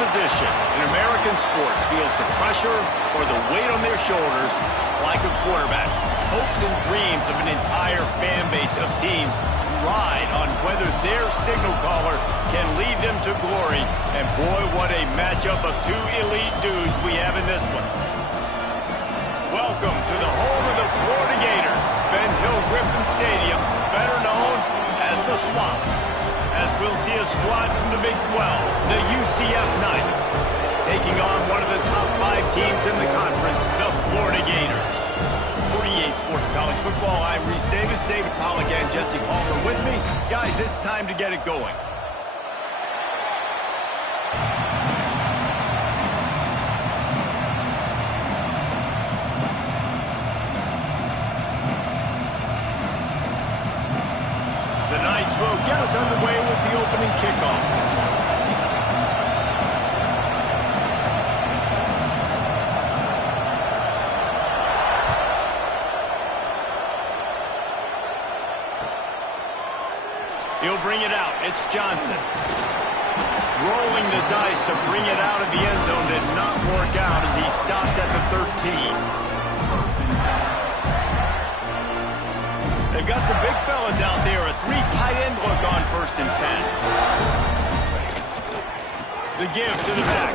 position in American sports feels the pressure or the weight on their shoulders like a quarterback. Hopes and dreams of an entire fan base of teams ride on whether their signal caller can lead them to glory. And boy, what a matchup of two elite dudes we have in this one. Welcome to the home of the Florida Gators, Ben Hill Griffin Stadium, better known as the Swamp. As we'll see a squad from the Big 12, the UCF Knights, taking on one of the top 5 teams in the conference, the Florida Gators. For EA Sports College Football, I'm Reese Davis, David Pollack, and Jesse Palmer with me. Guys, it's time to get it going. The Knights will get us underway with the opening kickoff. He'll bring it out. It's Johnson. Rolling the dice to bring it out of the end zone did not work out as he stopped at the 13. They've got the big fellas out there. A 3 tight end look on 1st and 10. The give to the back.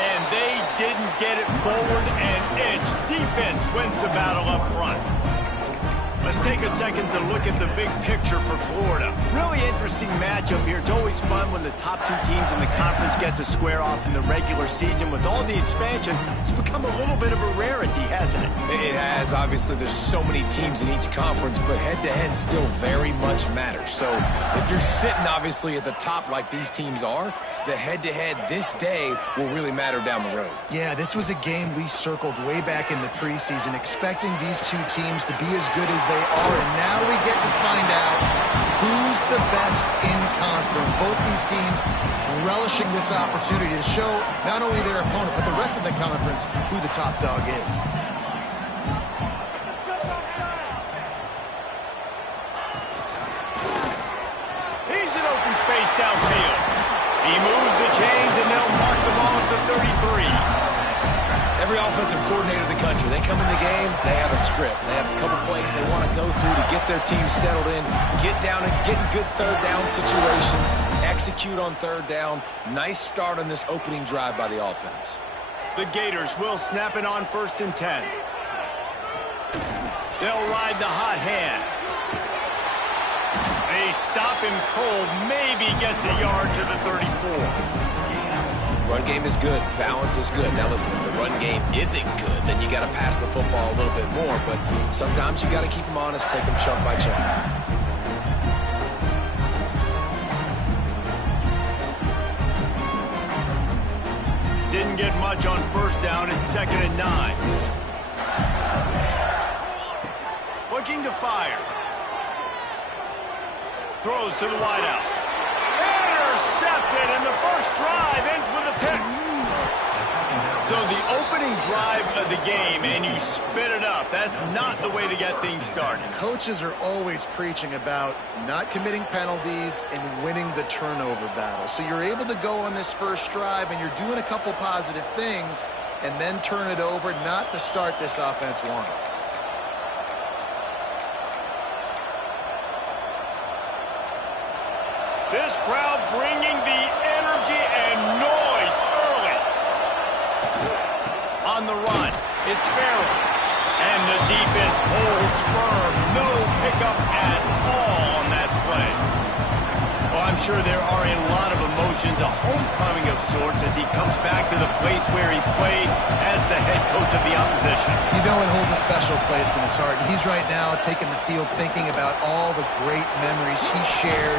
And they didn't get it forward an inch. Defense wins the battle up front. Let's take a second to look at the big picture for Florida. Really interesting matchup here. It's always fun when the top 2 teams in the conference get to square off in the regular season. With all the expansion, it's become a little bit of a rarity, hasn't it? It has. Obviously, there's so many teams in each conference, but head-to-head still very much matters. So if you're sitting, obviously, at the top like these teams are, the head-to-head this day will really matter down the road. Yeah, this was a game we circled way back in the preseason, expecting these 2 teams to be as good as they are, and now we get to find out who's the best in conference. Both these teams relishing this opportunity to show not only their opponent, but the rest of the conference who the top dog is. He's in open space downfield. He moves the chains, and they'll mark the ball at the 33. Every offensive coordinator in the country, they come in the game, they have a script. They have a couple plays they want to go through to get their team settled in, get down and get in good 3rd down situations, execute on 3rd down. Nice start on this opening drive by the offense. The Gators will snap it on 1st and 10. They'll ride the hot hand. They stop him cold, maybe gets a yard to the 34. Run game is good. Balance is good. Now, listen, if the run game isn't good, then you got to pass the football a little bit more. But sometimes you got to keep them honest, take them chunk by chunk. Didn't get much on 1st down. It's 2nd and 9. Looking to fire. Throws to the wideout. Intercepted, and the first drive ends with a pick. So the opening drive of the game, and you spit it up. That's not the way to get things started. Coaches are always preaching about not committing penalties and winning the turnover battle. So you're able to go on this first drive, and you're doing a couple positive things, and then turn it over, not the start this offense wanted. This crowd bringing the energy and noise early. On the run, it's Farrell. And the defense holds firm. No pickup at all on that play. Well, I'm sure there are a lot of emotions, a homecoming of sorts as he comes back to the place where he played as the head coach of the opposition. You know it holds a special place in his heart. He's right now taking the field thinking about all the great memories he shared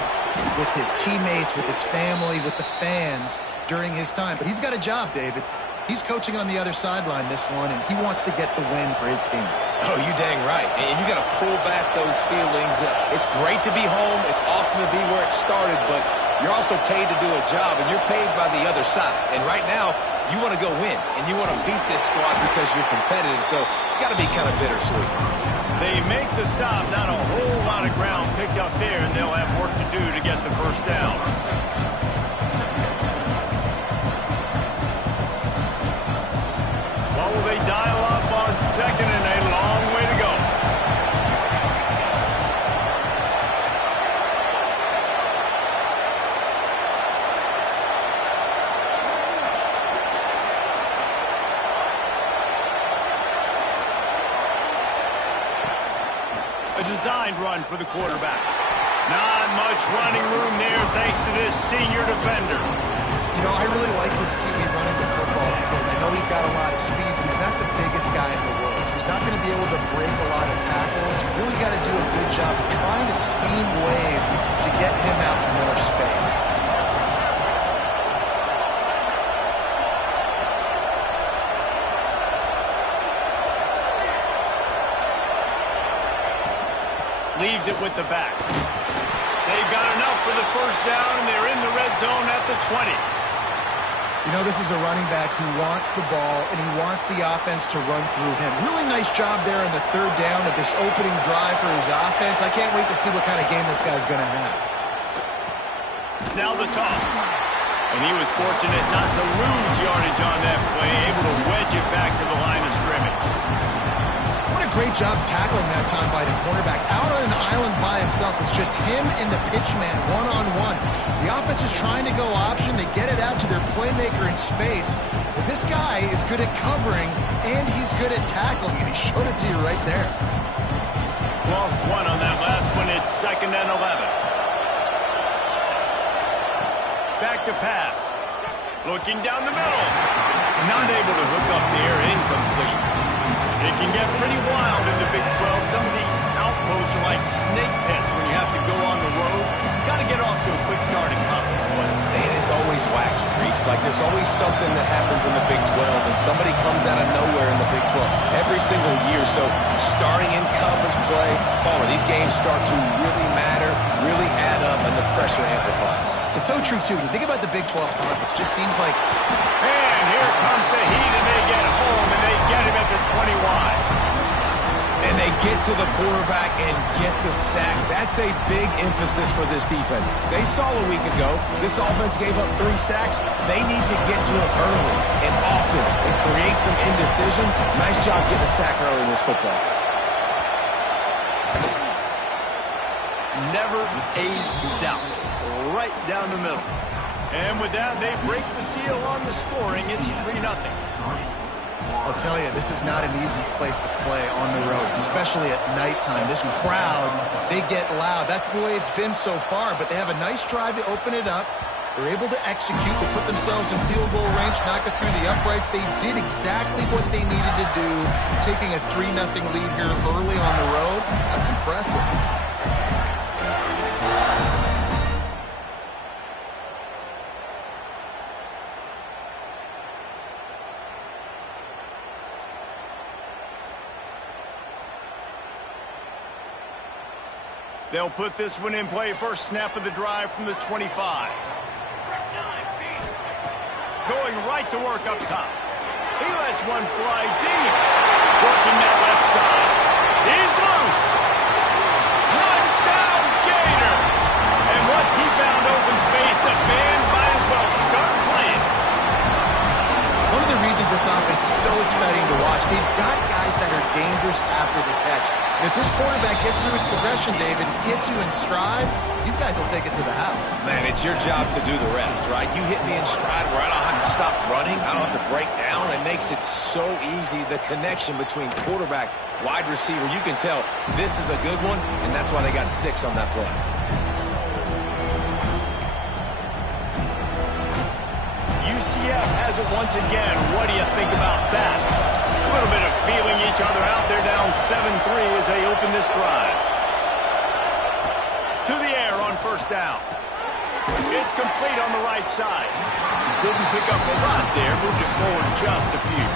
with his teammates, with his family, with the fans during his time. But he's got a job, David. He's coaching on the other sideline this one, and he wants to get the win for his team. Oh, you dang right. And you got to pull back those feelings. It's great to be home. It's awesome to be where it started, but you're also paid to do a job, and you're paid by the other side. And right now, you want to go win, and you want to beat this squad because you're competitive. So it's got to be kind of bittersweet. They make the stop. Not a whole lot of ground picked up there, and they'll have work to do to get the first down. designed run for the quarterback. Not much running room there thanks to this senior defender. You know, I really like this QB running the football because I know he's got a lot of speed, but he's not the biggest guy in the world. So he's not going to be able to break a lot of tackles. You really got to do a good job of trying to scheme ways to get him out in more space. Leaves it with the back. They've got enough for the first down, and they're in the red zone at the 20. You know, this is a running back who wants the ball, and he wants the offense to run through him. Really nice job there in the third down of this opening drive for his offense. I can't wait to see what kind of game this guy's going to have. Now the toss. And he was fortunate not to lose yardage on that play, able to wedge it back to the line of scrimmage. What a great job tackling that time by the cornerback. Out on an island by himself. It's just him and the pitchman one-on-one. The offense is trying to go option. They get it out to their playmaker in space. But this guy is good at covering, and he's good at tackling, and he showed it to you right there. Lost one on that last one. It's 2nd and 11. Back to pass. Looking down the middle. Not able to hook up there. Incomplete. It can get pretty wild in the Big 12. Some of these outposts are like snake pits when you have to go on the road. Got to get off to a quick start in conference play. It is always wacky, Reese. Like, there's always something that happens in the Big 12, and somebody comes out of nowhere in the Big 12 every single year. So, starting in conference play, Palmer, these games start to really matter, really add up, and the pressure amplifies. It's so true, too. When you think about the Big 12 conference, it just seems like... And here comes the heat, and they get home, and they get him at the 21. And they get to the quarterback and get the sack. That's a big emphasis for this defense. They saw a week ago, this offense gave up 3 sacks. They need to get to it early and often and create some indecision. Nice job getting a sack early in this football game. Never a doubt. Right down the middle. And with that, they break the seal on the scoring. It's 3-0. I'll tell you, this is not an easy place to play on the road, especially at nighttime. This crowd, they get loud. That's the way it's been so far, but they have a nice drive to open it up. They're able to execute, to put themselves in field goal range, knock it through the uprights. They did exactly what they needed to do, taking a 3-0 lead here early on the road. That's impressive. They'll put this one in play. First snap of the drive from the 25. Going right to work up top. He lets one fly deep. Working that left side. He's loose. Touchdown, Gator. And once he found open space, the band might as well start playing. One of the reasons this offense is so exciting to watch, they've got guys that are dangerous after the catch. And if this quarterback gets through his progression, David, gets you in stride, these guys will take it to the house. Man, it's your job to do the rest, right? You hit me in stride where I don't have to stop running. I don't have to break down. It makes it so easy, the connection between quarterback, wide receiver. You can tell this is a good one, and that's why they got 6 on that play. UCF has it once again. What do you think about that? A little bit of feeling each other out. They're down 7-3 as they open this drive. To the air on first down. It's complete on the right side. Didn't pick up a lot there. Moved it forward just a few.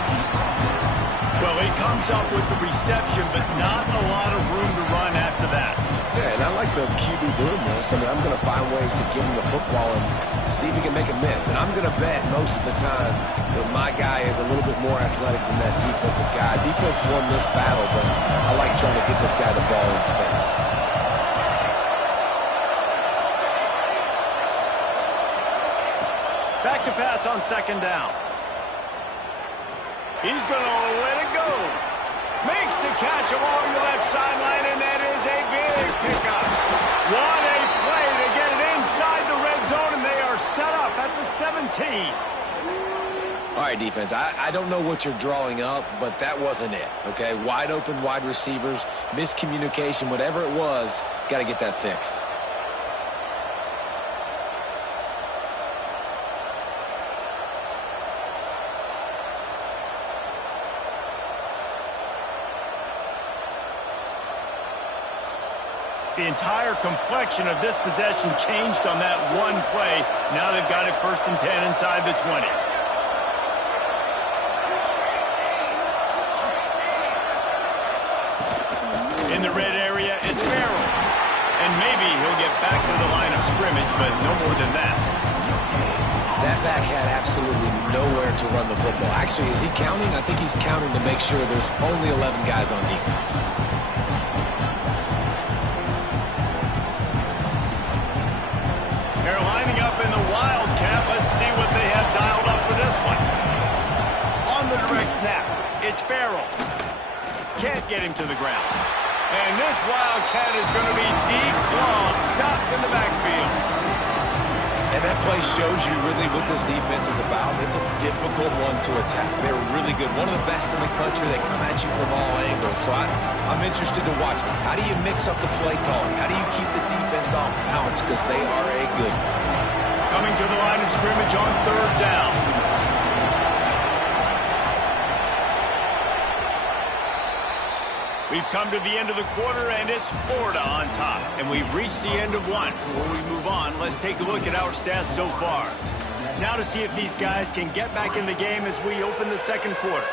Well, he comes up with the reception, but not a lot of room to run after that. Yeah, and I like the QB doing this. I mean, I'm going to find ways to give him the football and see if he can make a miss. And I'm going to bet most of the time that my guy is a little bit more athletic than that defensive guy. Defense won this battle, but I like trying to get this guy the ball in space. Back to pass on second down. He's going to let it go. Makes the catch along the left sideline, and that is a big pickup. What a play to get it inside the red zone, and they are set up at the 17. All right, defense, I don't know what you're drawing up, but that wasn't it, okay? Wide open wide receivers, miscommunication, whatever it was, got to get that fixed. The entire complexion of this possession changed on that one play. Now they've got it 1st and 10 inside the 20. In the red area, it's Farrell. And maybe he'll get back to the line of scrimmage, but no more than that. That back had absolutely nowhere to run the football. Actually, is he counting? I think he's counting to make sure there's only 11 guys on defense. They're lining up in the Wildcat. Let's see what they have dialed up for this one. On the direct snap, it's Farrell. Can't get him to the ground. And this Wildcat is going to be declawed, stopped in the backfield. And that play shows you really what this defense is about. It's a difficult one to attack. They're really good. One of the best in the country. They come at you from all angles. So I'm interested to watch. How do you mix up the play calling? How do you keep the defense off balance? Because they are a good one. Coming to the line of scrimmage on 3rd down. We've come to the end of the quarter, and it's Florida on top. And we've reached the end of one. Before we move on, let's take a look at our stats so far. Now to see if these guys can get back in the game as we open the 2nd quarter.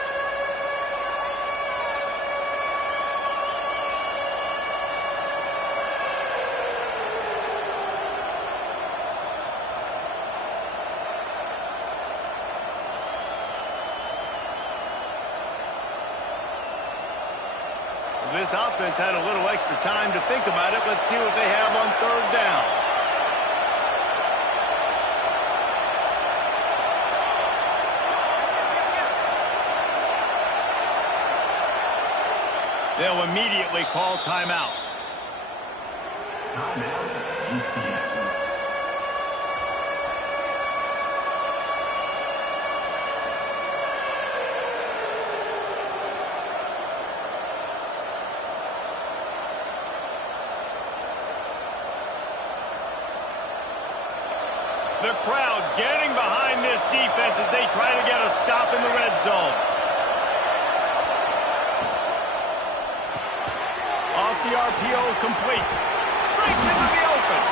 This offense had a little extra time to think about it. Let's see what they have on 3rd down. They'll immediately call timeout. Timeout, UCF. The crowd getting behind this defense as they try to get a stop in the red zone. Off the RPO, complete. Breaks into the open.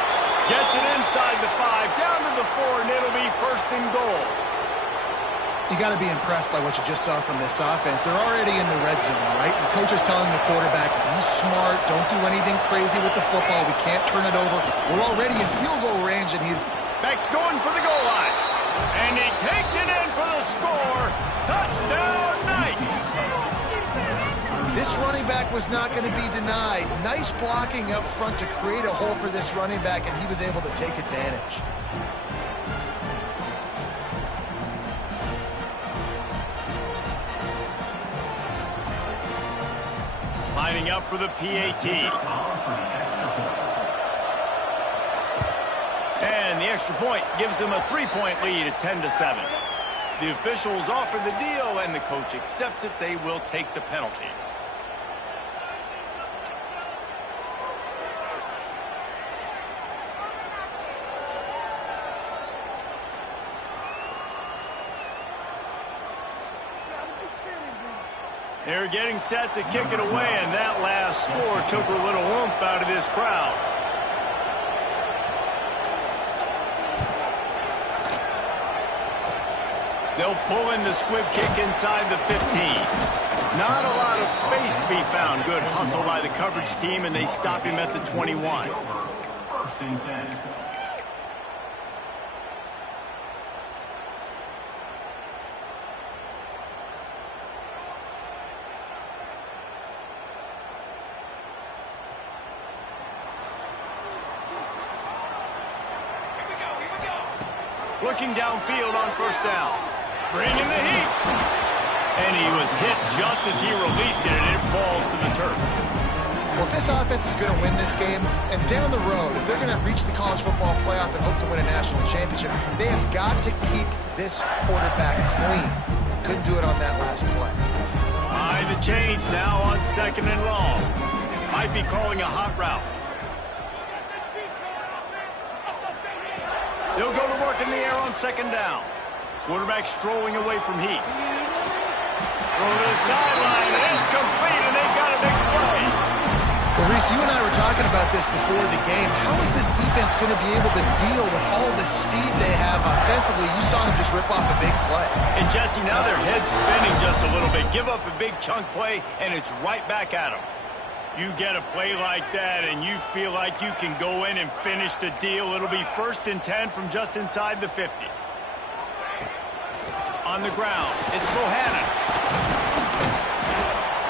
Gets it inside the 5, down to the 4, and it'll be 1st and goal. You got to be impressed by what you just saw from this offense. They're already in the red zone, right? The coach is telling the quarterback, be smart, don't do anything crazy with the football. We can't turn it over. We're already in field goal range, and he's Beck's going for the goal line. And he takes it in for the score. Touchdown, Knights. This running back was not going to be denied. Nice blocking up front to create a hole for this running back, and he was able to take advantage. Lining up for the PAT. And the extra point gives them a 3-point lead at 10-7. The officials offer the deal, and the coach accepts it. They will take the penalty. They're getting set to kick it away, and that last score took a little oomph out of this crowd. They'll pull in the squib kick inside the 15. Not a lot of space to be found. Good hustle by the coverage team, and they stop him at the 21. Looking downfield on 1st down. Bringing the heat. And he was hit just as he released it, and it falls to the turf. Well, if this offense is going to win this game, and down the road, if they're going to reach the college football playoff and hope to win a national championship, they have got to keep this quarterback clean. Couldn't do it on that last play. Behind the chains now on 2nd and long. Might be calling a hot route. They'll go to work in the air on 2nd down. Quarterback strolling away from heat. Over the sideline, and it's complete, and they've got a big play. Well, Reese, you and I were talking about this before the game. How is this defense going to be able to deal with all the speed they have offensively? You saw them just rip off a big play. And, Jesse, now their head's spinning just a little bit. Give up a big chunk play, and it's right back at them. You get a play like that, and you feel like you can go in and finish the deal. It'll be 1st and 10 from just inside the 50. On the ground, it's Bohannon.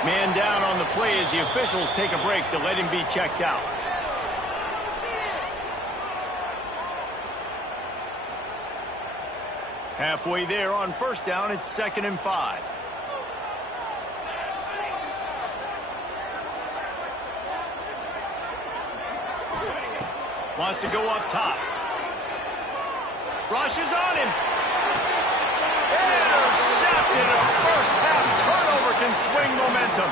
Man down on the play as the officials take a break to let him be checked out. Halfway there on 1st down, it's 2nd and 5. Wants to go up top. Rushes on him. Intercepted. A first half turnover can swing momentum.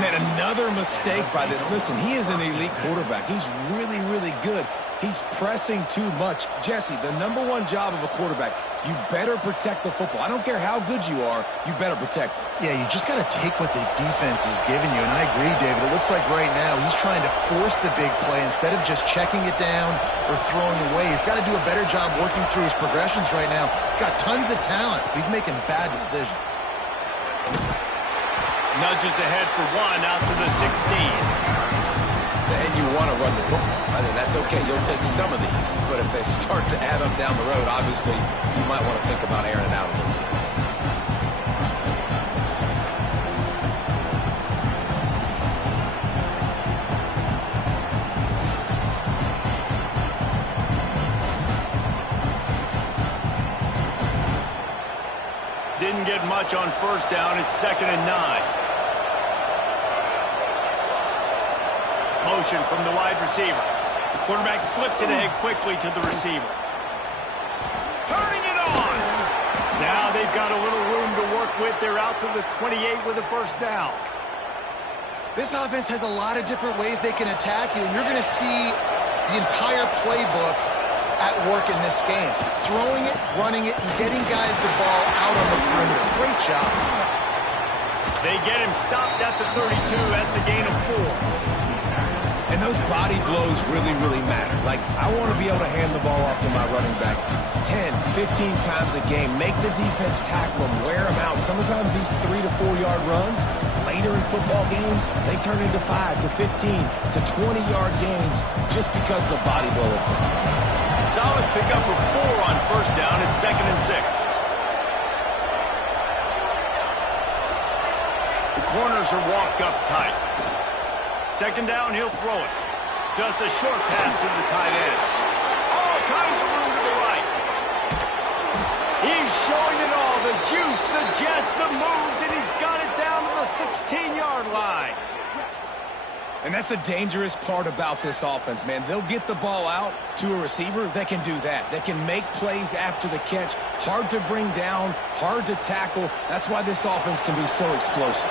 Man, another mistake by this. Listen, he is an elite quarterback. He's really, really good. He's pressing too much. Jesse, the #1 job of a quarterback, you better protect the football. I don't care how good you are, you better protect it. Yeah, you just got to take what the defense is giving you, and I agree, David. It looks like right now he's trying to force the big play instead of just checking it down or throwing away. He's got to do a better job working through his progressions right now. He's got tons of talent. He's making bad decisions. Nudges ahead for 1 out to the 16. And you want to run the football. I mean, that's okay. You'll take some of these. But if they start to add up down the road, obviously, you might want to think about airing it out a little bit. Didn't get much on 1st down. It's 2nd and 9. Motion from the wide receiver. The quarterback flips it ahead quickly to the receiver. Turning it on. Now they've got a little room to work with. They're out to the 28 with a 1st down. This offense has a lot of different ways they can attack you, and you're going to see the entire playbook at work in this game. Throwing it, running it, and getting guys the ball out on the perimeter. Great job. They get him stopped at the 32. That's a gain of 4. And those body blows really, really matter. Like, I want to be able to hand the ball off to my running back 10, 15 times a game. Make the defense tackle them, wear them out. Sometimes these 3 to 4 yard runs, later in football games, they turn into 5 to 15 to 20 yard gains just because of the body blow effect. Solid pickup of 4 on 1st down. It's 2nd and 6. The corners are walked up tight. 2nd down, he'll throw it. Just a short pass to the tight end. All kinds of room to the right. He's showing it all. The juice, the jets, the moves, and he's got it down to the 16-yard line. And that's the dangerous part about this offense, man. They'll get the ball out to a receiver. They can do that. They can make plays after the catch. Hard to bring down, hard to tackle. That's why this offense can be so explosive.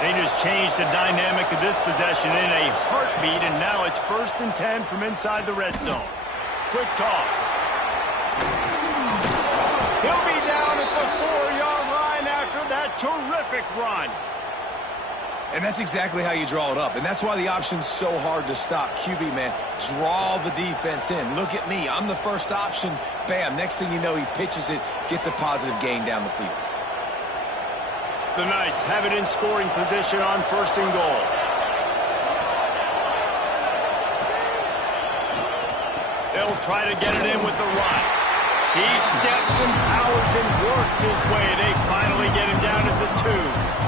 They just changed the dynamic of this possession in a heartbeat, and now it's 1st and 10 from inside the red zone. Quick toss. He'll be down at the 4-yard line after that terrific run. And that's exactly how you draw it up. And that's why the option's so hard to stop. QB, man, draw the defense in. Look at me. I'm the first option. Bam. Next thing you know, he pitches it, gets a positive gain down the field. The Knights have it in scoring position on 1st and goal. They'll try to get it in with the run. He steps and powers and works his way. They finally get him down at the 2.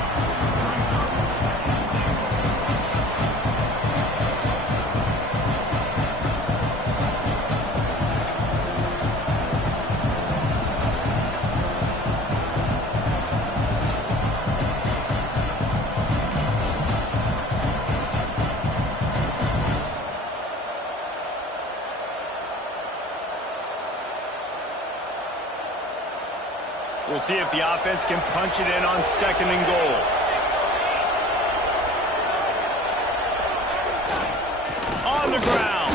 see if the offense can punch it in on 2nd and goal. On the ground.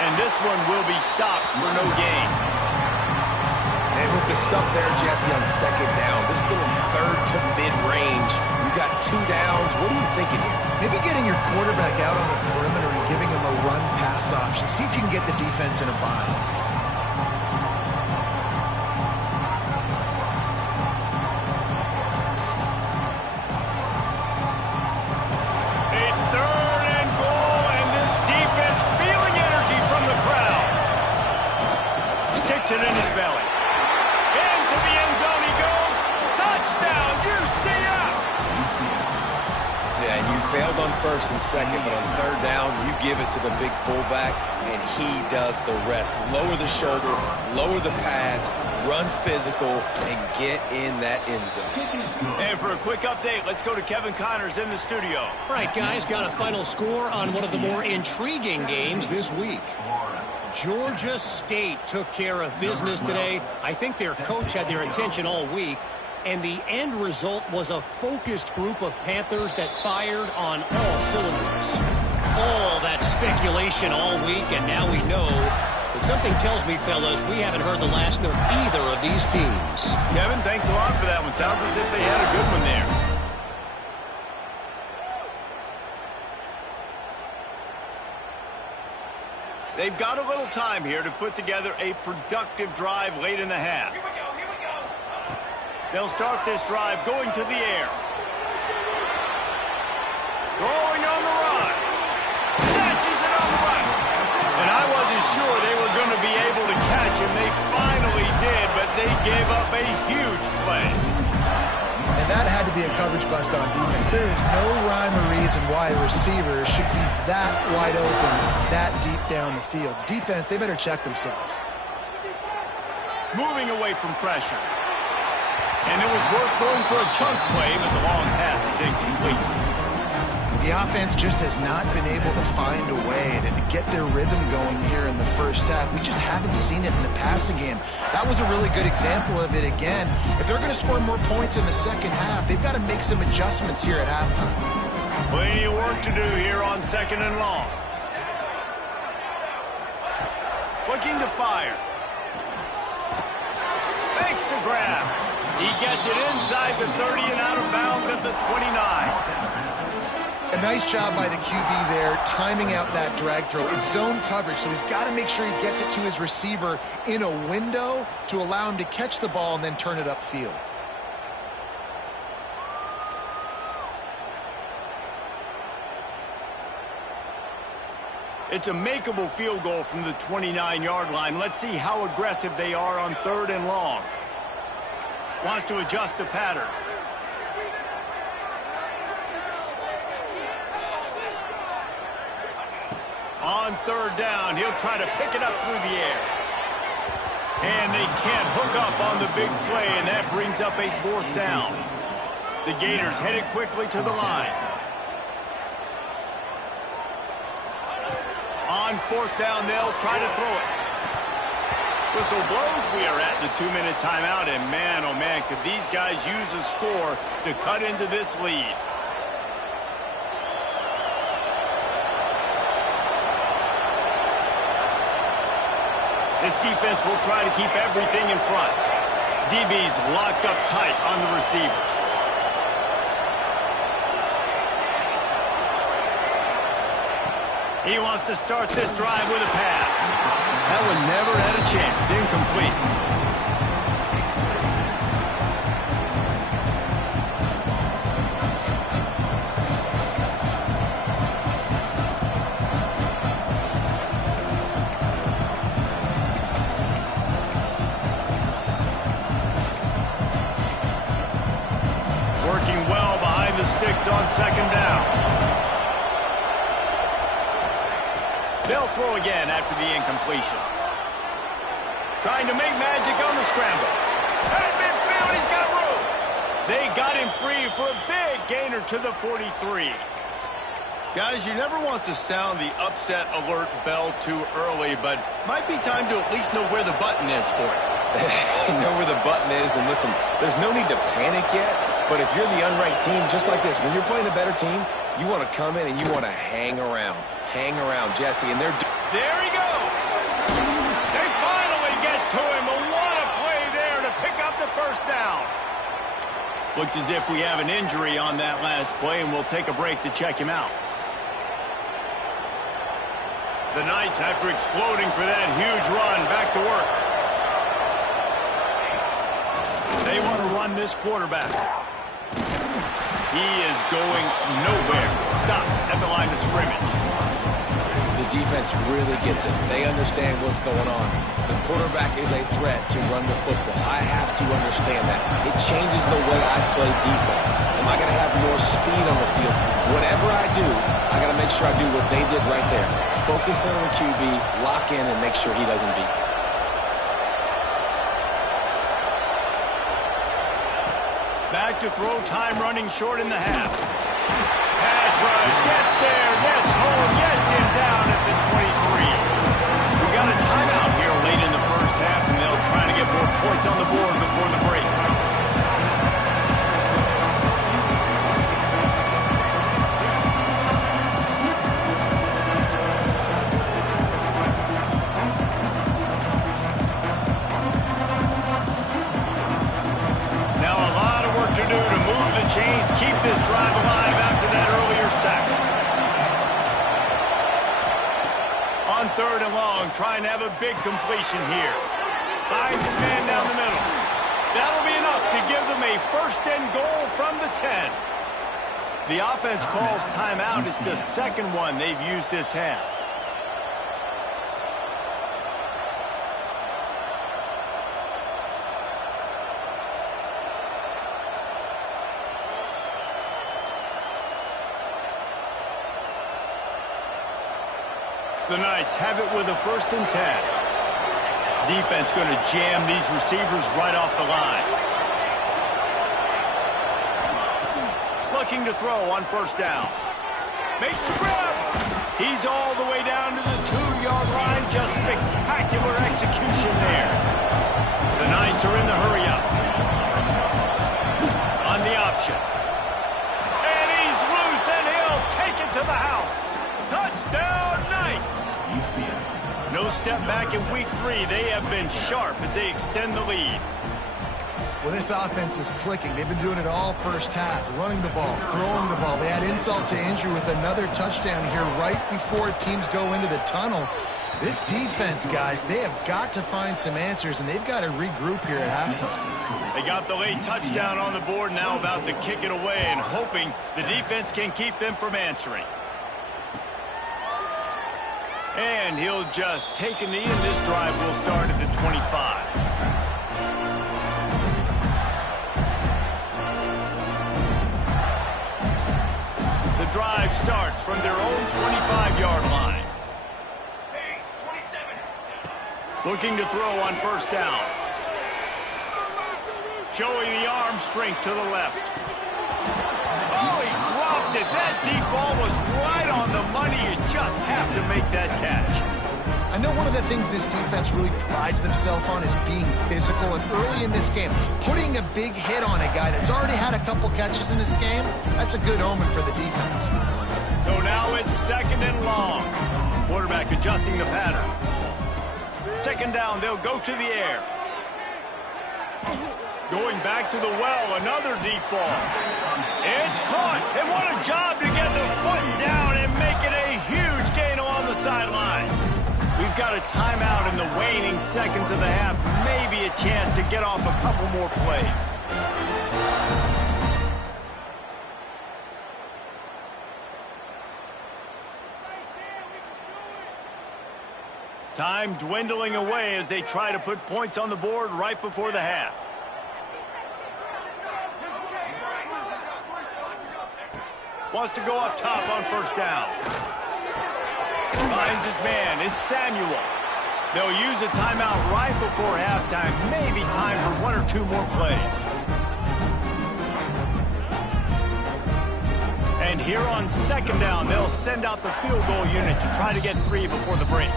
And this one will be stopped for no gain. And with the stuff there, Jesse, on 2nd down, this little 3rd to mid-range, you got 2 downs. What are you thinking here? Maybe getting your quarterback out on the perimeter and giving him a run-pass option. See if you can get the defense in a bind. A 3rd and goal, and this defense feeling energy from the crowd. Sticks it in his belly. Into the end zone he goes. Touchdown, UCF! Yeah, and you failed on 1st and 2nd, but on 3rd down, you give it to the big fullback, and he does the rest. Lower the shoulder, lower the pads, run physical, and get in that end zone. And for a quick update, let's go to Kevin Connors in the studio. All right, guys, got a final score on one of the more intriguing games this week. Georgia State took care of business today. I think their coach had their attention all week. And the end result was a focused group of Panthers that fired on all cylinders. All that speculation all week, and now we know. But something tells me, fellas, we haven't heard the last of either of these teams. Kevin, thanks a lot for that one. Sounds as if they had a good one there. They've got a little time here to put together a productive drive late in the half. They'll start this drive going to the air. Going on the run. Snatches it on the run. And I wasn't sure they were going to be able to catch him. They finally did, but they gave up a huge play. And that had to be a coverage bust on defense. There is no rhyme or reason why a receiver should be that wide open, that deep down the field. Defense, they better check themselves. Moving away from pressure. And it was worth going for a chunk play, but the long pass is incomplete. The offense just has not been able to find a way to get their rhythm going here in the first half. We just haven't seen it in the passing game. That was a really good example of it again. If they're going to score more points in the second half, they've got to make some adjustments here at halftime. Plenty of work to do here on 2nd and long. Looking to fire. Fakes to grab. He gets it inside the 30 and out of bounds at the 29. A nice job by the QB there, timing out that drag throw. It's zone coverage, so he's got to make sure he gets it to his receiver in a window to allow him to catch the ball and then turn it upfield. It's a makeable field goal from the 29-yard line. Let's see how aggressive they are on 3rd and long. Wants to adjust the pattern. On 3rd down, he'll try to pick it up through the air. And they can't hook up on the big play, and that brings up a 4th down. The Gators headed quickly to the line. On 4th down, they'll try to throw it. Whistle blows. We are at the 2-minute timeout, and man, oh man, could these guys use a score to cut into this lead. This defense will try to keep everything in front. DB's locked up tight on the receivers. He wants to start this drive with a pass. That one never had a chance. Incomplete. Working well behind the sticks on 2nd down. They'll throw again after the incompletion. Trying to make magic on the scramble. At midfield, he's got room. They got him free for a big gainer to the 43. Guys, you never want to sound the upset alert bell too early, but might be time to at least know where the button is for it. You know where the button is, and listen, there's no need to panic yet, but if you're the unranked team, just like this, when you're playing a better team, you want to come in and you want to hang around, Jesse, and they're... There he goes! They finally get to him, and what a play there to pick up the first down. Looks as if we have an injury on that last play, and we'll take a break to check him out. The Knights, after exploding for that huge run, back to work. They want to run this quarterback. He is going nowhere. Stop at the line of scrimmage. The defense really gets it. They understand what's going on. The quarterback is a threat to run the football. I have to understand that. It changes the way I play defense. Am I going to have more speed on the field? Whatever I do, I got to make sure I do what they did right there. Focus on the QB, lock in, and make sure he doesn't beat me. Back to throw, time running short in the half. Pass rush, gets there, gets home, gets him down at the 23. We got a timeout here late in the first half, and they'll try to get more points on the board before the break. Chains keep this drive alive after that earlier sack. On 3rd and long, trying to have a big completion here. Finds his man down the middle. That'll be enough to give them a 1st and goal from the 10. The offense calls timeout. It's the 2nd one they've used this half. The Knights have it with a 1st and 10. Defense going to jam these receivers right off the line. Looking to throw on 1st down. Makes the grab. He's all the way down to the 2-yard line. Just spectacular execution there. The Knights are in the hurry up. On the option. And he's loose, and he'll take it to the house. Touchdown, Knights! No step back in week 3. They have been sharp as they extend the lead. Well, this offense is clicking. They've been doing it all first half, running the ball, throwing the ball. They add insult to injury with another touchdown here right before teams go into the tunnel. This defense, guys, they have got to find some answers, and they've got to regroup here at halftime. They got the late touchdown on the board, now about to kick it away and hoping the defense can keep them from answering. And he'll just take a knee, and this drive will start at the 25. The drive starts from their own 25-yard line. Looking to throw on 1st down. Showing the arm strength to the left. Oh, he dropped it. That deep ball was right on the money. You just have to make that catch. I know one of the things this defense really prides themselves on is being physical, and early in this game, putting a big hit on a guy that's already had a couple catches in this game, that's a good omen for the defense. So now it's 2nd and long. Quarterback adjusting the pattern. 2nd down, they'll go to the air. Going back to the well, another deep ball. It's caught, and what a job to get the foot down and make it a huge gain along the sideline. We've got a timeout in the waning seconds of the half, maybe a chance to get off a couple more plays. Time dwindling away as they try to put points on the board right before the half. Wants to go up top on 1st down. Finds his man. It's Samuel. They'll use a timeout right before halftime. Maybe time for 1 or 2 more plays. And here on 2nd down, they'll send out the field goal unit to try to get 3 before the break.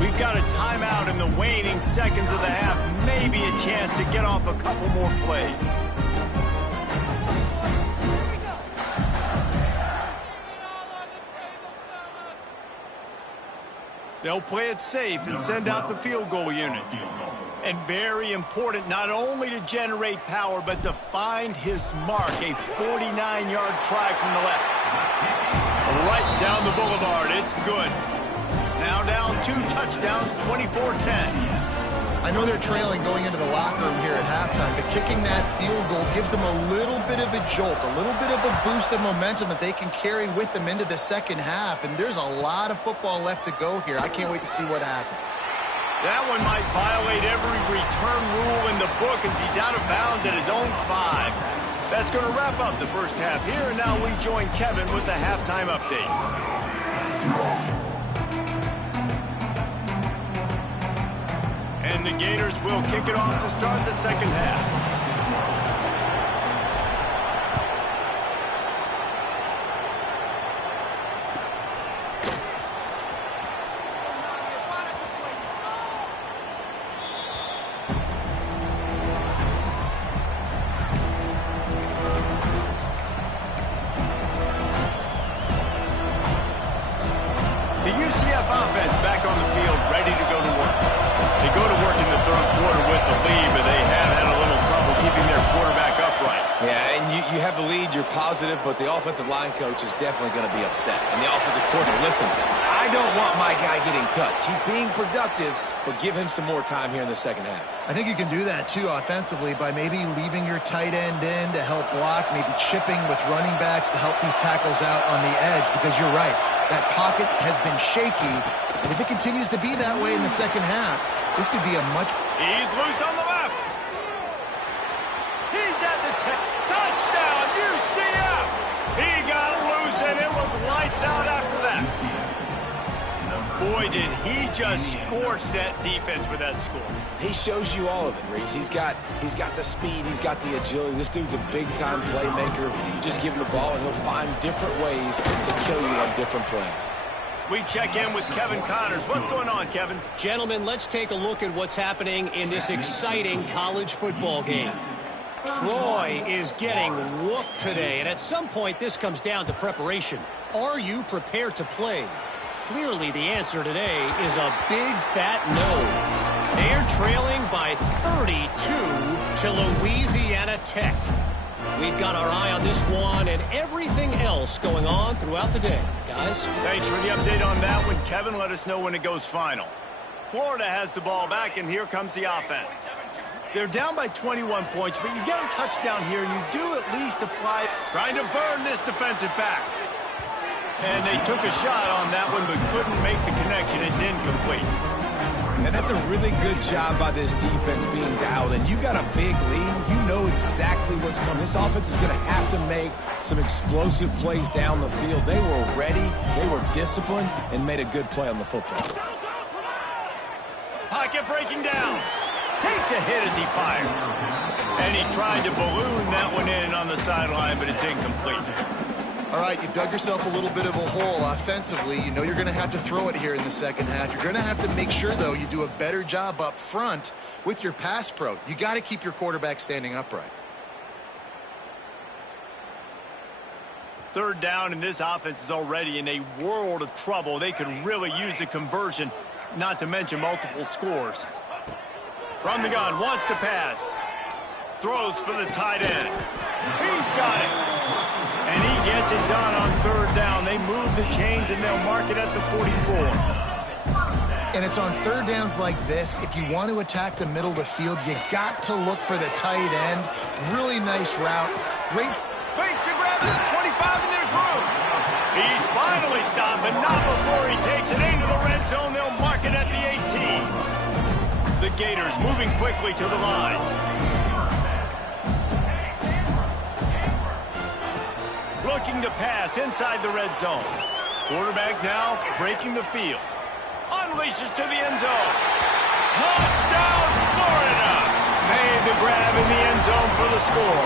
We've got a timeout in the waning seconds of the half. Maybe a chance to get off a couple more plays. They'll play it safe and send out the field goal unit. And very important, not only to generate power, but to find his mark. A 49-yard try from the left. Right down the boulevard. It's good. Now down 2 touchdowns, 24-10. I know they're trailing going into the locker room here at halftime, but kicking that field goal gives them a little bit of a jolt, a little bit of a boost of momentum that they can carry with them into the second half. And there's a lot of football left to go here. I can't wait to see what happens. That one might violate every return rule in the book as he's out of bounds at his own 5. That's going to wrap up the first half here, and now we join Kevin with the halftime update. And the Gators will kick it off to start the second half. The UCF offense back on the field, ready to go to work. They go to work in the third quarter with the lead, but they have had a little trouble keeping their quarterback upright. Yeah, and you have the lead, you're positive, but the offensive line coach is definitely going to be upset. And the offensive coordinator, listen, I don't want my guy getting touched. He's being productive, but give him some more time here in the second half. I think you can do that, too, offensively, by maybe leaving your tight end in to help block, maybe chipping with running backs to help these tackles out on the edge, because you're right. That pocket has been shaky, and if it continues to be that way in the second half, this could be a much... He's loose on the left. He's at the touchdown, UCF. He got loose, and it was lights out after that. Boy, did he just scorch that defense with that score. He shows you all of it, Reese. He's got the speed, he's got the agility. This dude's a big-time playmaker. You just give him the ball, and he'll find different ways to kill you on different plays. We check in with Kevin Connors. What's going on, Kevin? Gentlemen, let's take a look at what's happening in this exciting college football game. Troy is getting whooped today, and at some point this comes down to preparation. Are you prepared to play? Clearly the answer today is a big fat no. They're trailing by 32 to Louisiana Tech. We've got our eye on this one and everything else going on throughout the day. Guys? Thanks for the update on that one, Kevin. Let us know when it goes final. Florida has the ball back, and here comes the offense. They're down by 21 points, but you get a touchdown here, and you do at least apply, trying to burn this defensive back. And they took a shot on that one, but couldn't make the connection. It's incomplete. And that's a really good job by this defense being dialed in. You got a big lead. You know exactly what's coming. This offense is going to have to make some explosive plays down the field. They were ready, they were disciplined, and made a good play on the football. Pocket breaking down. Takes a hit as he fires. And he tried to balloon that one in on the sideline, but it's incomplete. All right, you've dug yourself a little bit of a hole offensively. You know you're going to have to throw it here in the second half. You're going to have to make sure, though, you do a better job up front with your pass pro. You got to keep your quarterback standing upright. Third down, and this offense is already in a world of trouble. They could really use a conversion, not to mention multiple scores. From the gun, wants to pass. Throws for the tight end. He's got it. And he gets it done on third down. They move the chains, and they'll mark it at the 44. And it's on third downs like this. If you want to attack the middle of the field, you got to look for the tight end. Really nice route. Great. Makes a grab to the 25, and there's room. He's finally stopped, but not before he takes it into the red zone. They'll mark it at the 18. The Gators moving quickly to the line. Looking to pass inside the red zone. Quarterback now breaking the field. Unleashes to the end zone. Touchdown, Florida! Made the grab in the end zone for the score.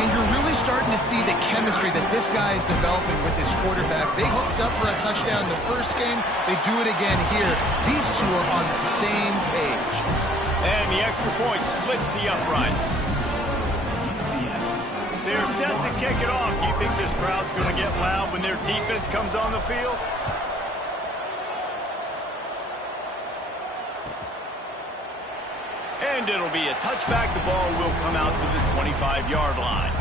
And you're really starting starting to see the chemistry that this guy is developing with his quarterback. They hooked up for a touchdown in the first game. They do it again here. These two are on the same page. And the extra point splits the uprights. They're set to kick it off. Do you think this crowd's going to get loud when their defense comes on the field? And it'll be a touchback. The ball will come out to the 25-yard line.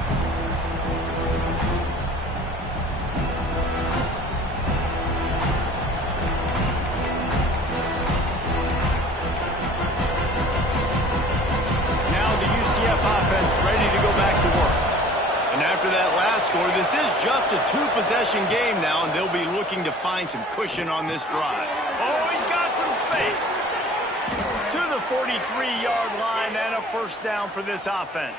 Now the UCF offense ready to go back to work. And after that last score, this is just a two-possession game now, and they'll be looking to find some cushion on this drive. Oh, he's got some space. To the 43-yard line and a first down for this offense.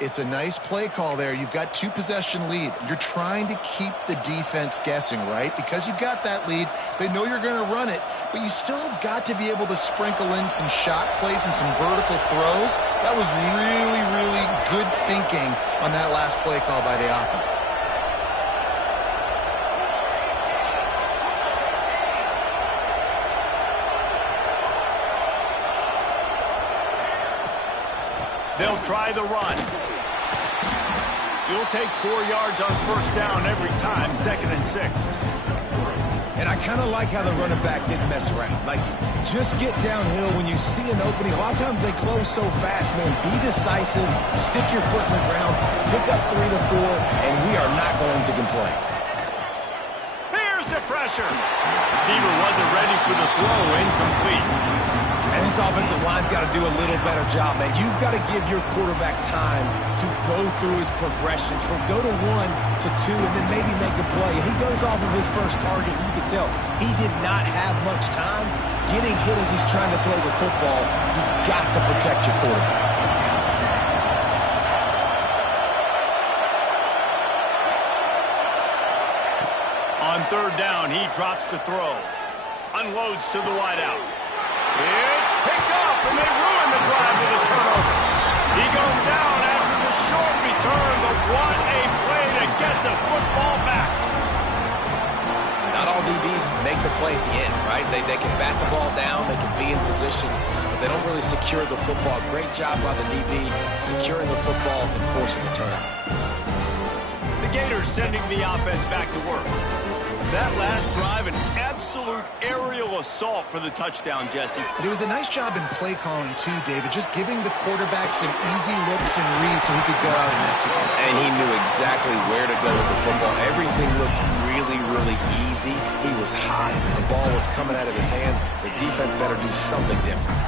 It's a nice play call there. You've got two-possession lead. You're trying to keep the defense guessing, right? Because you've got that lead, they know you're going to run it, but you still have got to be able to sprinkle in some shot plays and some vertical throws. That was really, really good thinking on that last play call by the offense. They'll try the run. You'll take 4 yards on first down every time, 2nd and 6. And I kind of like how the running back didn't mess around. Like, just get downhill when you see an opening. A lot of times they close so fast, man. Be decisive, stick your foot in the ground, pick up 3 to 4, and we are not going to complain. Here's the pressure. Receiver wasn't ready for the throw, incomplete. And this offensive line's got to do a little better job, man. You've got to give your quarterback time to go through his progressions from go to 1 to 2 and then maybe make a play. He goes off of his first target. You can tell he did not have much time getting hit as he's trying to throw the football. You've got to protect your quarterback. On third down, he drops to throw. Unloads to the wideout. It's picked up, and they ruin the drive with a turnover. He goes down after the short return, but what a play to get the football back. Not all DBs make the play at the end, right? They can bat the ball down, they can be in position, but they don't really secure the football. Great job by the DB securing the football and forcing the turnover. The Gators sending the offense back to work. That last drive, an absolute aerial assault for the touchdown, Jesse. But it was a nice job in play calling, too, David, just giving the quarterback some easy looks and reads so he could go out and execute. And he knew exactly where to go with the football. Everything looked really, really easy. He was hot. The ball was coming out of his hands. The defense better do something different.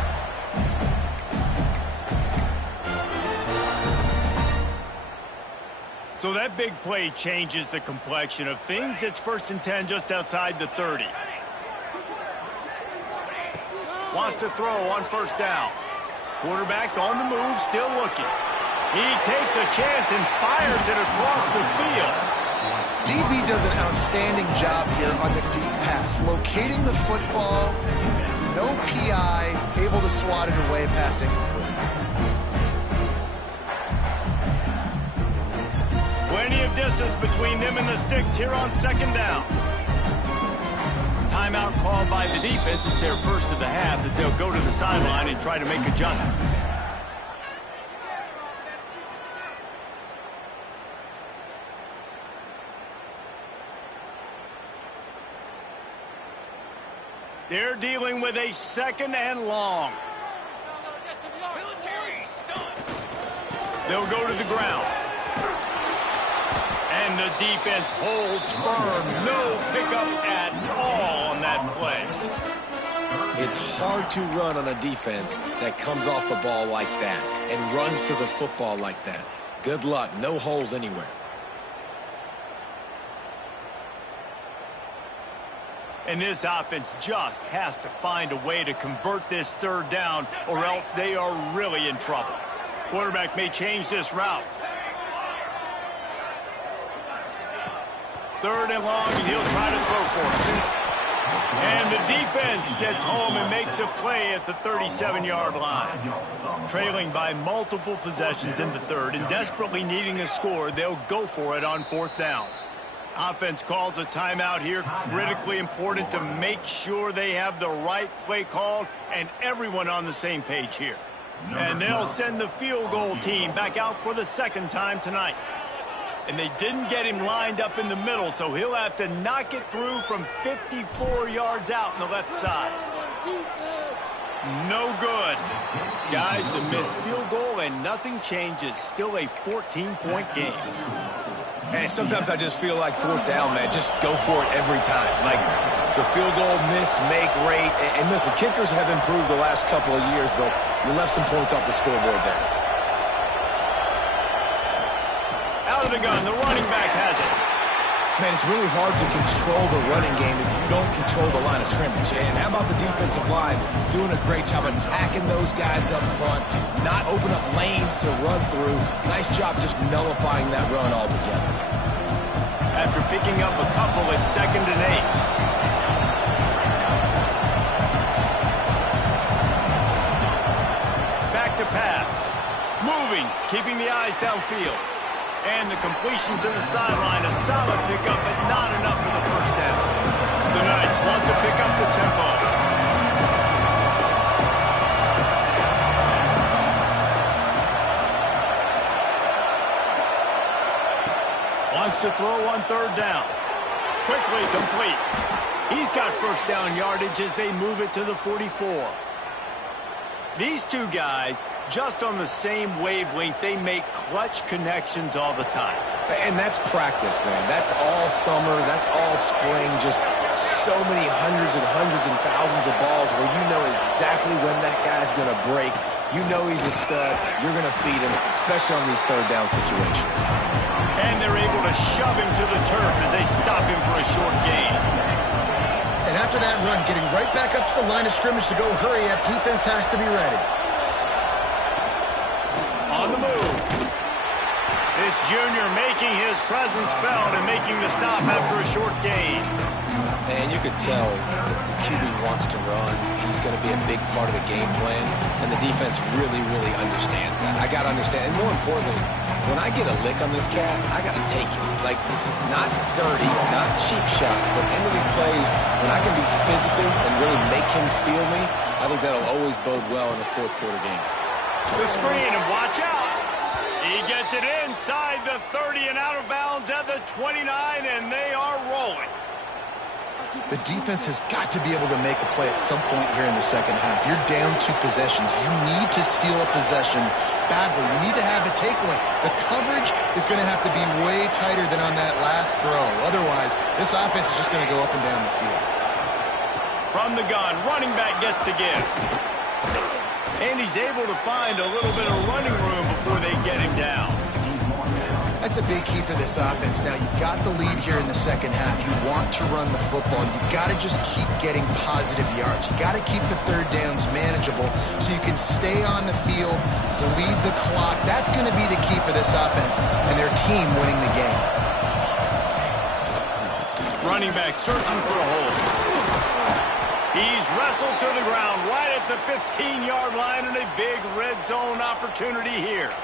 So that big play changes the complexion of things. It's 1st and 10 just outside the 30. Wants to throw on first down. Quarterback on the move, still looking. He takes a chance and fires it across the field. DB does an outstanding job here on the deep pass, locating the football, no PI, able to swat it away, pass incomplete. Plenty of distance between them and the sticks here on 2nd down. Timeout called by the defense. It's their first of the half as they'll go to the sideline and try to make adjustments. They're dealing with a 2nd and long. They'll go to the ground. And the defense holds firm. No pickup at all on that play. It's hard to run on a defense that comes off the ball like that and runs to the football like that. Good luck. No holes anywhere. And this offense just has to find a way to convert this 3rd down, or else they are really in trouble. Quarterback may change this route. 3rd and long, and he'll try to throw for it. And the defense gets home and makes a play at the 37-yard line. Trailing by multiple possessions in the third and desperately needing a score, they'll go for it on fourth down. Offense calls a timeout here, critically important to make sure they have the right play called and everyone on the same page here. And they'll send the field goal team back out for the second time tonight. And they didn't get him lined up in the middle, so he'll have to knock it through from 54 yards out on the left side. No good. Guys, a missed field goal and nothing changes. Still a 14-point game. And sometimes I just feel like fourth down, man, just go for it every time. Like the field goal miss, make rate. And listen, kickers have improved the last couple of years, but you left some points off the scoreboard there. Out of the gun, the running back has it. Man, it's really hard to control the running game if you don't control the line of scrimmage. And how about the defensive line doing a great job attacking those guys up front, not open up lanes to run through. Nice job just nullifying that run altogether. After picking up a couple at 2nd and 8. Back to pass. Moving, keeping the eyes downfield. And the completion to the sideline, a solid pickup, but not enough for the first down. The Knights want to pick up the tempo. Wants to throw on third down. Quickly complete. He's got first down yardage as they move it to the 44. These two guys, just on the same wavelength, they make clutch connections all the time. And that's practice, man. That's all summer. That's all spring. Just so many hundreds and thousands of balls where you know exactly when that guy's going to break. You know he's a stud. You're going to feed him, especially on these third down situations. And they're able to shove him to the turf as they stop him for a short gain. And after that run, getting right back up to the line of scrimmage to go hurry up, defense has to be ready. On the move. This junior making his presence felt and making the stop after a short gain. And you could tell if the QB wants to run, he's going to be a big part of the game plan. And the defense really understands that. I got to understand. And more importantly, when I get a lick on this cat, I got to take it. Like, not dirty, not cheap shots, but end-of-league plays when I can be physical and really make him feel me, I think that'll always bode well in a fourth quarter game. The screen, and watch out. He gets it inside the 30 and out of bounds at the 29, and they are rolling. The defense has got to be able to make a play at some point here in the second half. You're down 2 possessions. You need to steal a possession badly. You need to have a takeaway. The coverage is going to have to be way tighter than on that last throw. Otherwise, this offense is just going to go up and down the field. From the gun, running back gets to give. And he's able to find a little bit of running room before they get him down. That's a big key for this offense. Now, you've got the lead here in the second half. You want to run the football. You've got to just keep getting positive yards. You've got to keep the third downs manageable so you can stay on the field, lead the clock. That's going to be the key for this offense and their team winning the game. Running back searching for a hole. He's wrestled to the ground right at the 15-yard line and a big red zone opportunity here.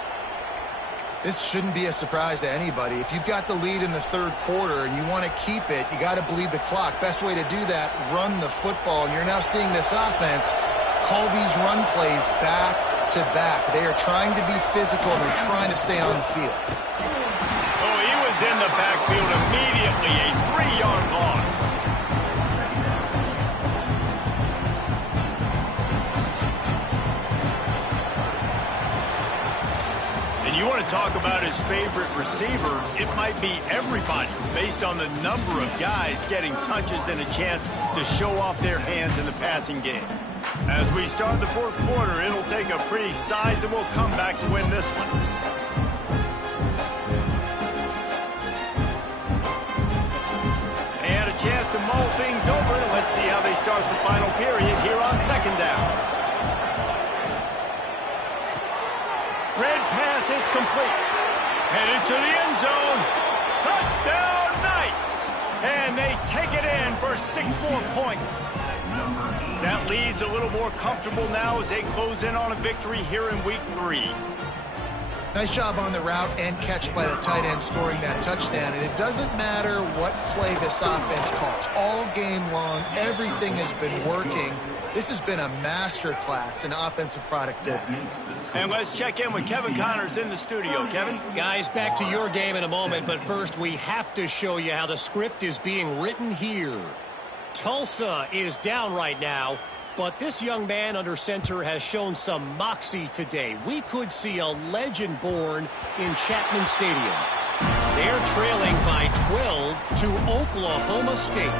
This shouldn't be a surprise to anybody. If you've got the lead in the third quarter and you want to keep it, you got to bleed the clock. Best way to do that, run the football. And you're now seeing this offense call these run plays back to back. They are trying to be physical and they're trying to stay on the field. Oh, he was in the backfield immediately, a 3-yard loss. You want to talk about his favorite receiver, it might be everybody based on the number of guys getting touches and a chance to show off their hands in the passing game. As we start the fourth quarter, it'll take a pretty sizable comeback to win this one. And a chance to mull things over. Let's see how they start the final period here on second down. Red pass, it's complete. Headed to the end zone. Touchdown, Knights! And they take it in for 6 more points. That lead's a little more comfortable now as they close in on a victory here in week 3. Nice job on the route and catch by the tight end scoring that touchdown. And it doesn't matter what play this offense calls. All game long, everything has been working. This has been a masterclass in offensive productivity. And let's check in with Kevin Connors in the studio. Kevin? Guys, back to your game in a moment, but first we have to show you how the script is being written here. Tulsa is down right now, but this young man under center has shown some moxie today. We could see a legend born in Chapman Stadium. They're trailing by 12 to Oklahoma State.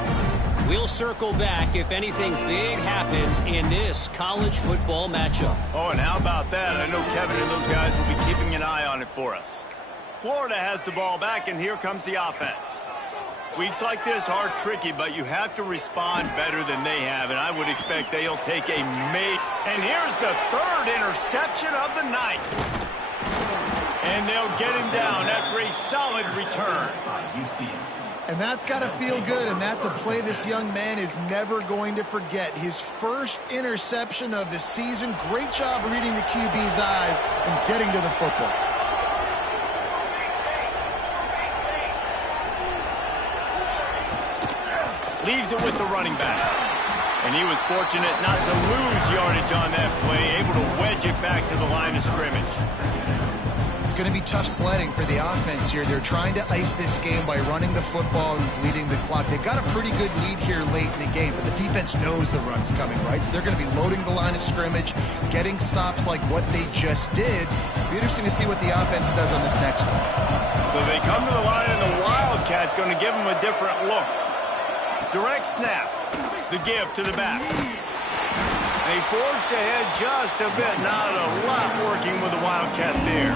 We'll circle back if anything big happens in this college football matchup. Oh, and how about that? I know Kevin and those guys will be keeping an eye on it for us. Florida has the ball back, and here comes the offense. Weeks like this are tricky, but you have to respond better than they have, and I would expect they'll take a mate. And here's the 3rd interception of the night. And they'll get him down after a solid return. And that's got to feel good, and that's a play this young man is never going to forget. His first interception of the season. Great job reading the QB's eyes and getting to the football. Leaves it with the running back. And he was fortunate not to lose yardage on that play, able to wedge it back to the line of scrimmage. It's going to be tough sledding for the offense here. They're trying to ice this game by running the football and bleeding the clock. They've got a pretty good lead here late in the game, but the defense knows the run's coming, right? So they're going to be loading the line of scrimmage, getting stops like what they just did. It'll be interesting to see what the offense does on this next one. So they come to the line, and the Wildcat going to give them a different look. Direct snap. The give to the back. They forced ahead just a bit. Not a lot working with the Wildcat there.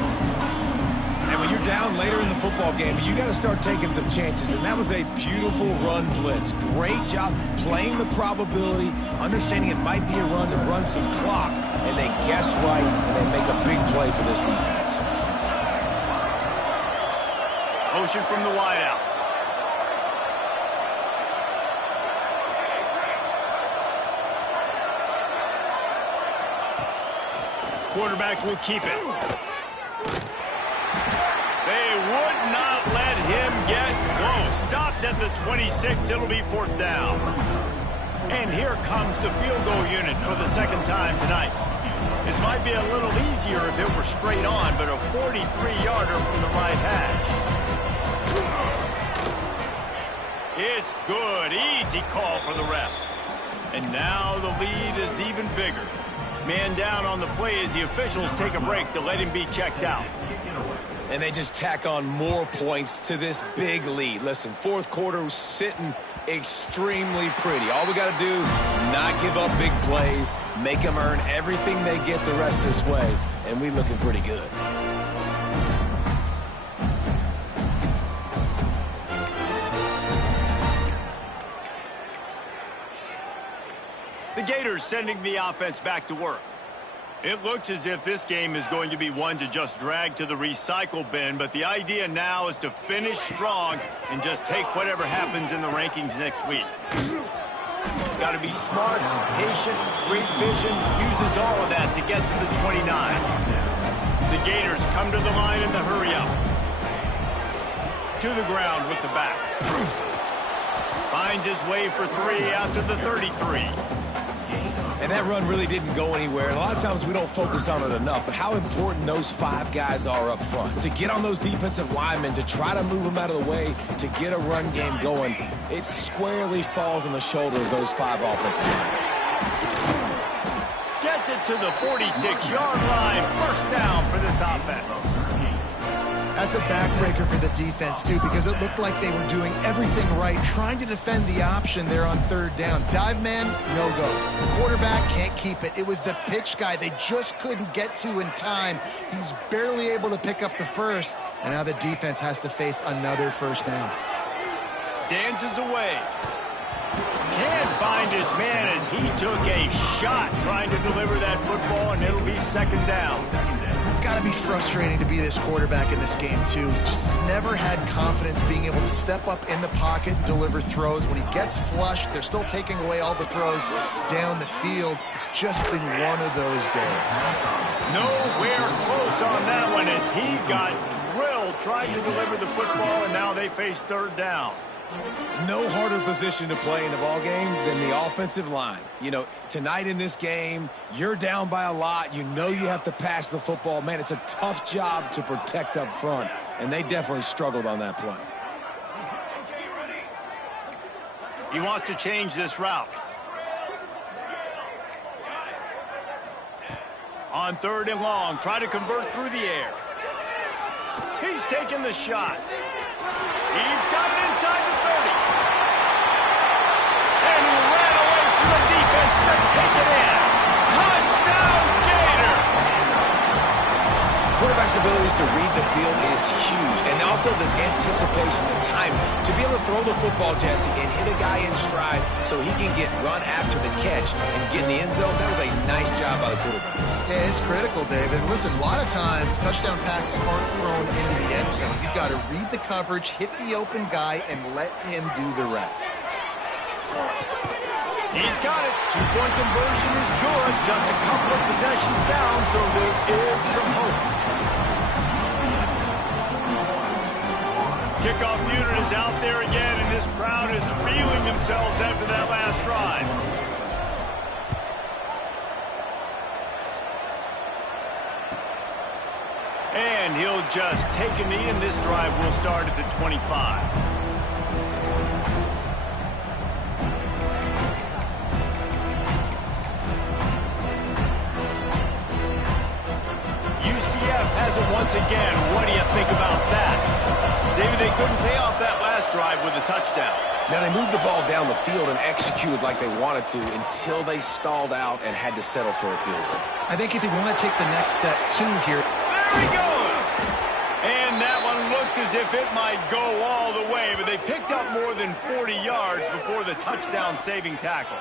And when you're down later in the football game, you got to start taking some chances. And that was a beautiful run blitz. Great job playing the probability, understanding it might be a run to run some clock. And they guess right, and they make a big play for this defense. Motion from the wideout. Quarterback will keep it. They would not let him get close. Stopped at the 26. It'll be 4th down. And here comes the field goal unit for the 2nd time tonight. This might be a little easier if it were straight on, but a 43-yarder from the right hash. It's good. Easy call for the refs. And now the lead is even bigger. Man down on the play as the officials take a break to let him be checked out. And they just tack on more points to this big lead. Listen, 4th quarter was sitting extremely pretty. All we got to do, not give up big plays, make them earn everything they get the rest of this way, and we looking pretty good. The Gators sending the offense back to work. It looks as if this game is going to be one to just drag to the recycle bin, but the idea now is to finish strong and just take whatever happens in the rankings next week. Got to be smart, patient, great vision, uses all of that to get to the 29. The Gators come to the line in the hurry-up. To the ground with the back. Finds his way for 3 after the 33. And that run really didn't go anywhere. And a lot of times we don't focus on it enough, but how important those 5 guys are up front. To get on those defensive linemen, to try to move them out of the way, to get a run game going, it squarely falls on the shoulder of those 5 offensive linemen. Gets it to the 46-yard line. 1st down for this offense. That's a backbreaker for the defense, too, because it looked like they were doing everything right, trying to defend the option there on 3rd down. Dive man, no go. The quarterback can't keep it. It was the pitch guy they just couldn't get to in time. He's barely able to pick up the 1st, and now the defense has to face another 1st down. Dances away. Can't find his man as he took a shot trying to deliver that football, and it'll be 2nd down. It's got got to be frustrating to be this quarterback in this game, too. He just has never had confidence being able to step up in the pocket and deliver throws. When he gets flushed, they're still taking away all the throws down the field. It's just been one of those days. Nowhere close on that one as he got drilled trying to deliver the football, and now they face third down. No harder position to play in the ball game than the offensive line. You know, tonight in this game, you're down by a lot. You know you have to pass the football. Man, it's a tough job to protect up front, and they definitely struggled on that play. He wants to change this route. On 3rd and long, try to convert through the air. He's taking the shot. He's got it inside the 30. And he ran away from the defense to take it in. Touchdown, Gator! Quarterback's abilities to read the field is huge. And also the anticipation, the time to be able to throw the football, Jesse, and hit a guy in stride so he can get run after the catch and get in the end zone. That was a nice job by the quarterback. Yeah, it's critical, David. And listen, a lot of times touchdown passes aren't thrown into the end zone. You've got to read the coverage, hit the open guy, and let him do the rest. He's got it. 2-point conversion is good. Just a couple of possessions down, so there is some hope. Kickoff unit is out there again, and this crowd is feeling themselves after that last drive. And he'll just take a knee, and this drive will start at the 25. Has it once again. What do you think about that? David, they couldn't pay off that last drive with a touchdown. Now, they moved the ball down the field and executed like they wanted to until they stalled out and had to settle for a field goal. I think if they want to take the next step, too, here. There he goes! And that one looked as if it might go all the way, but they picked up more than 40 yards before the touchdown-saving tackle.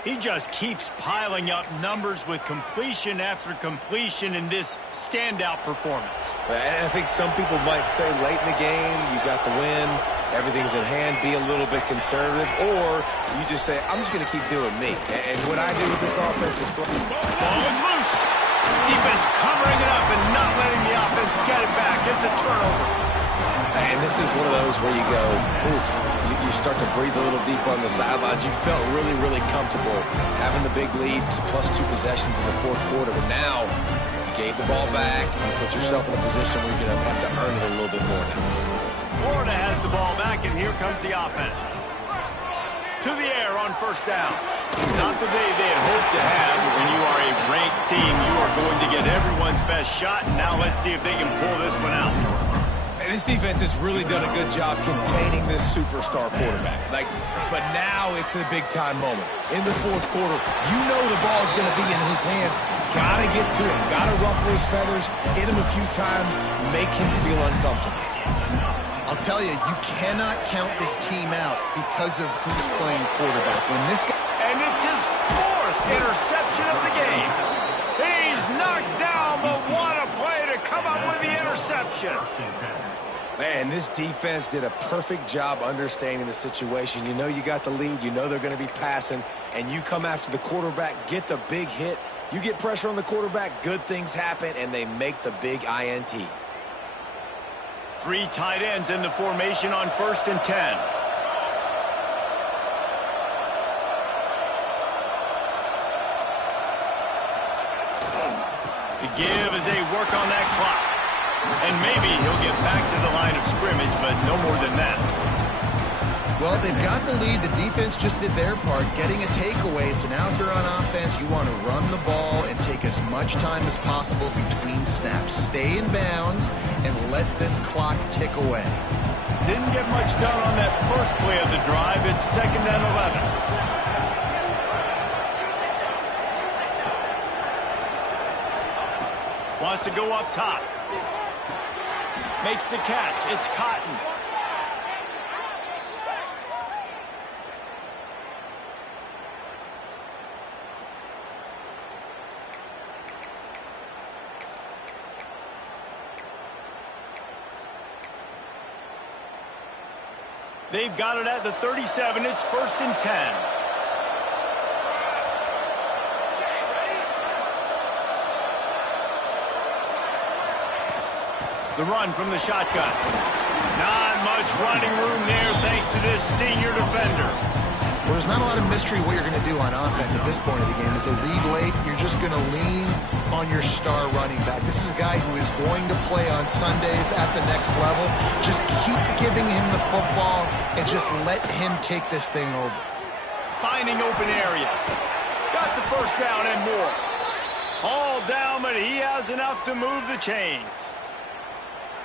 He just keeps piling up numbers with completion after completion in this standout performance. And I think some people might say late in the game, you got the win, everything's in hand, be a little bit conservative, or you just say, I'm just going to keep doing me. And what I do with this offense is throw. Ball is loose. Defense covering it up and not letting the offense get it back. It's a turnover. And this is one of those where you go, oof. You start to breathe a little deeper on the sidelines. You felt really, really comfortable having the big lead to +2 possessions in the 4th quarter. But now you gave the ball back. You put yourself in a position where you're going to have to earn it a little bit more now. Florida has the ball back, and here comes the offense. To the air on 1st down. Not the day they had hoped to have. When you are a ranked team, you are going to get everyone's best shot. And now let's see if they can pull this one out. This defense has really done a good job containing this superstar quarterback. But now it's the big-time moment. In the 4th quarter, you know the ball is going to be in his hands. Got to get to him. Got to ruffle his feathers, hit him a few times, make him feel uncomfortable. I'll tell you, you cannot count this team out because of who's playing quarterback. When this guy... And it's his 4th interception of the game. He's knocked down, but what a play to come up with the interception. Man, this defense did a perfect job understanding the situation. You know you got the lead. You know they're going to be passing. And you come after the quarterback, get the big hit. You get pressure on the quarterback, good things happen, and they make the big INT. 3 tight ends in the formation on 1st and 10. The give as they work on that clock. And maybe he'll get back to the line of scrimmage, but no more than that. Well, they've got the lead. The defense just did their part, getting a takeaway. So now if you're on offense, you want to run the ball and take as much time as possible between snaps. Stay in bounds and let this clock tick away. Didn't get much done on that first play of the drive. It's 2nd and 11. Wants to go up top. Makes the catch. It's Cotton. They've got it at the 37. It's 1st and 10. The run from the shotgun. Not much running room there thanks to this senior defender. Well, there's not a lot of mystery what you're going to do on offense at this point of the game. If they lead late, you're just going to lean on your star running back. This is a guy who is going to play on Sundays at the next level. Just keep giving him the football and just let him take this thing over. Finding open areas. Got the first down and more. All down, but he has enough to move the chains.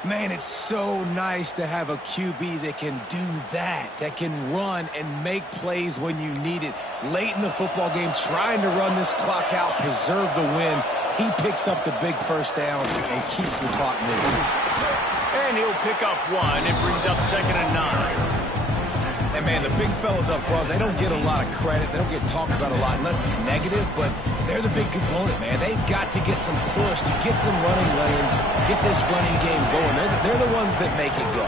Man, it's so nice to have a QB that can do that can run and make plays when you need it. Late in the football game, trying to run this clock out, preserve the win. He picks up the big first down and keeps the clock moving. And he'll pick up one. It brings up 2nd and 9. And, man, the big fellas up front, they don't get a lot of credit. They don't get talked about a lot unless it's negative, but they're the big component, man. They've got to get some push, to get some running lanes, get this running game going. They're the ones that make it go.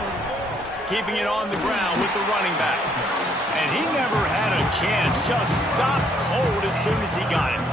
Keeping it on the ground with the running back. And he never had a chance. Just stopped cold as soon as he got it.